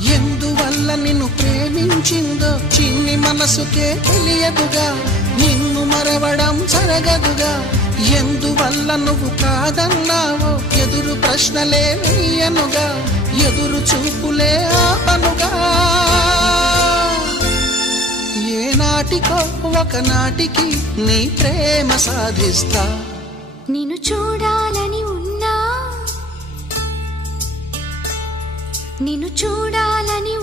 ఎందువల్ల నిన్ను ప్రేమించిందో చిన్ని మనసుకే తెలియదుగా, నిన్ను మరవడం జరగదుగా. ఎందువల్ల నువ్వు కాదన్నావో ఎదురు ప్రశ్నలే వేయనుగా, ఎదురు చూపులే ఆపనుగా. ఏనాటికో ఒకనాటికి నీ ప్రేమ సాధిస్తా. నిన్ను చూడాలని ఉన్నా, నిన్ను చూడాలని